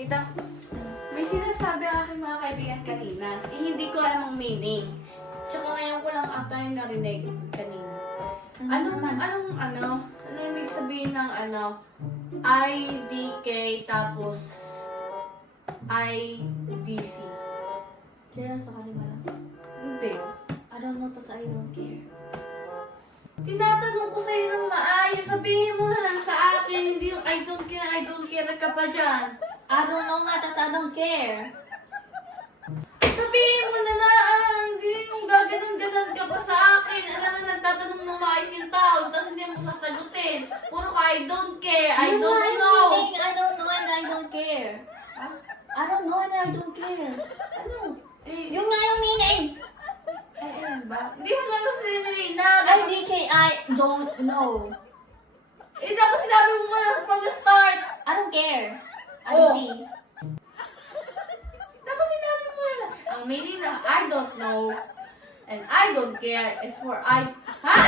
Dito. May sinasabi ang aking mga kaibigan kanina. Hindi ko alam ang meaning. Tsaka ngayon ko lang ata yung narinig kanina. Ano ibig sabihin ng IDK tapos IDC? Seryoso ka, di ba? Hindi. I don't know, tas I don't care. Tinatanong ko sa'yo ng maayos. Sabihin mo na lang sa akin. Hindi yung I don't care ka pa dyan. I don't know nga, tas I don't care. Sabihin mo na hindi yung gaganon-ganon ka pa sa akin. Alam na nagtatanong ng maayos yung tao, tapos hindi mo sasagutin. Puro ka, I don't care, I Yun don't nga yung know. meaning, I don't know and I don't care. I don't know and I don't care. Ano? Yung nga yung meaning. Ano ba? Hindi mo nalang sininag. IDK, I don't know. Dapat sinabi mo nga from the start. I don't care. I Oh. don't see. Dapat sinabi mo na. Ang meaning ng I don't know and I don't care is for Ha?